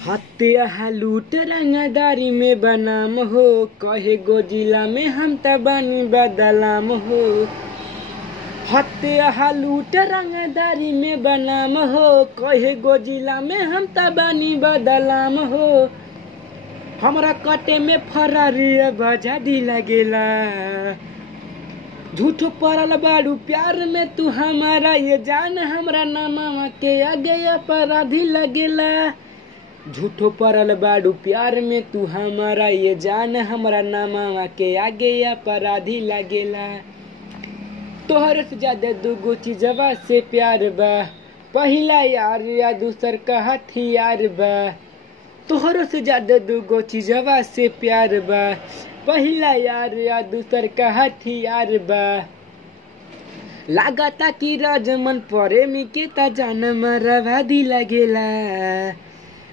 हत्या लूट रंगदारी में बनाम हो, कहे गो जिला में हम तबानी बदलाम हो। हत्या लूट रंगदारी में बनाम हो, कहे गो जिला में हम तबानी बदलाम हो। हमरा कटे में फरारी बजाडी लगेला, झूठो पड़ल बाड़ू प्यार में तू हमारा ये जान, हमरा नामा के आगे अपराधी लगेला। झूठो पड़ल बाड़ू प्यार में तू हमारा ये जान, हमरा नामा के आगे अपराधी लगेला। तोहर से ज्यादा दूगो चीजवा से प्यार बा, पहला यार या दूसर का हथियार बा। तोहर से ज्यादा दूगो चीजवा से प्यार बा, पहला यार या दूसर का हथियार बा। लागता कि राजमन प्रेमी के ता जान मरवादी लगेला।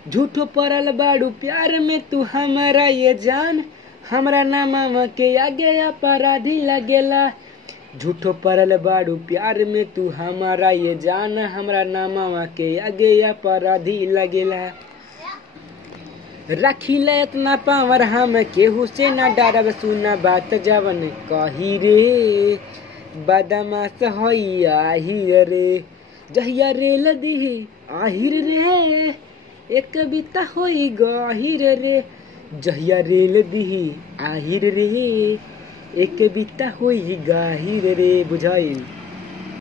झूठो पड़ल बाड़ू प्यार में तू हमारा ये जान, हमरा नामा के आगे अपराधी लगेला। झूठो पड़ल बाड़ू प्यार में तू हमारा ये जान, हमरा नामा के आगे अपराधी लगेला। रखिले इतना पावर हम केहू से ना डरब, सुना बात जवन कही रे। बदमाश होई आहिर रे, जहिया रेल दिही आहिर रे। एक कविता होई गहिर रे, जहिया रेल दिही आहिर रे। एक कविता होई गाहिर रे, बुझाई।